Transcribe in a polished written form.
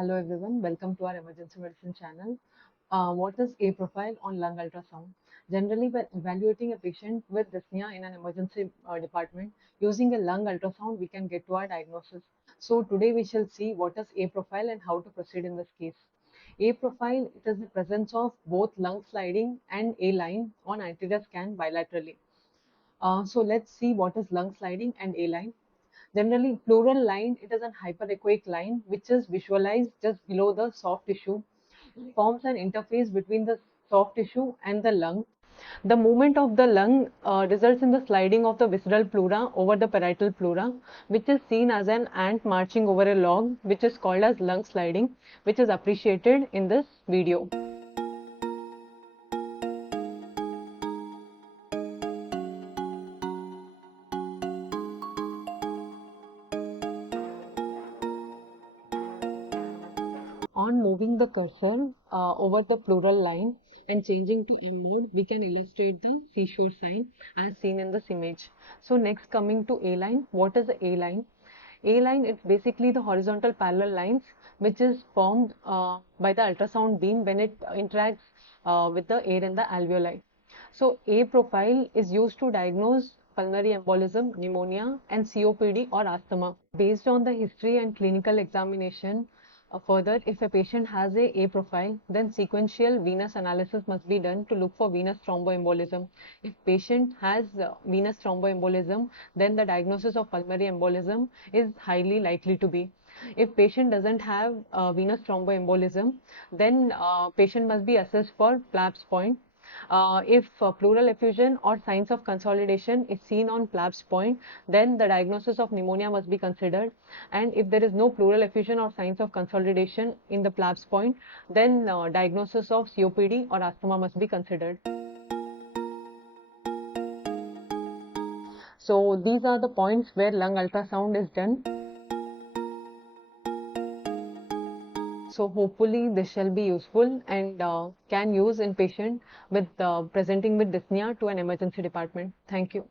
Hello everyone, welcome to our emergency medicine channel. What is A profile on lung ultrasound? Generally, when evaluating a patient with dyspnea in an emergency department, using a lung ultrasound, we can get to our diagnosis. So today we shall see what is A profile and how to proceed in this case. A profile, it is the presence of both lung sliding and A line on anterior scan bilaterally. So let's see what is lung sliding and A line. Generally, pleural line, it is an hyperechoic line which is visualized just below the soft tissue, forms an interface between the soft tissue and the lung. The movement of the lung results in the sliding of the visceral pleura over the parietal pleura, which is seen as an ant marching over a log, which is called as lung sliding, which is appreciated in this video. On moving the cursor over the pleural line and changing to M mode, we can illustrate the seashore sign as seen in this image. So next, coming to A line, what is the A line? A line is basically the horizontal parallel lines which is formed by the ultrasound beam when it interacts with the air in the alveoli. So A profile is used to diagnose pulmonary embolism, pneumonia and COPD or asthma. Based on the history and clinical examination, further, if a patient has a profile, then sequential venous analysis must be done to look for venous thromboembolism. If patient has venous thromboembolism, then the diagnosis of pulmonary embolism is highly likely to be. If patient doesn't have venous thromboembolism, then patient must be assessed for Plapp's point. If pleural effusion or signs of consolidation is seen on Plapp's point, then the diagnosis of pneumonia must be considered. And if there is no pleural effusion or signs of consolidation in the Plapp's point, then diagnosis of COPD or asthma must be considered. So these are the points where lung ultrasound is done. So hopefully this shall be useful and can use in patient with presenting with dyspnea to an emergency department. Thank you.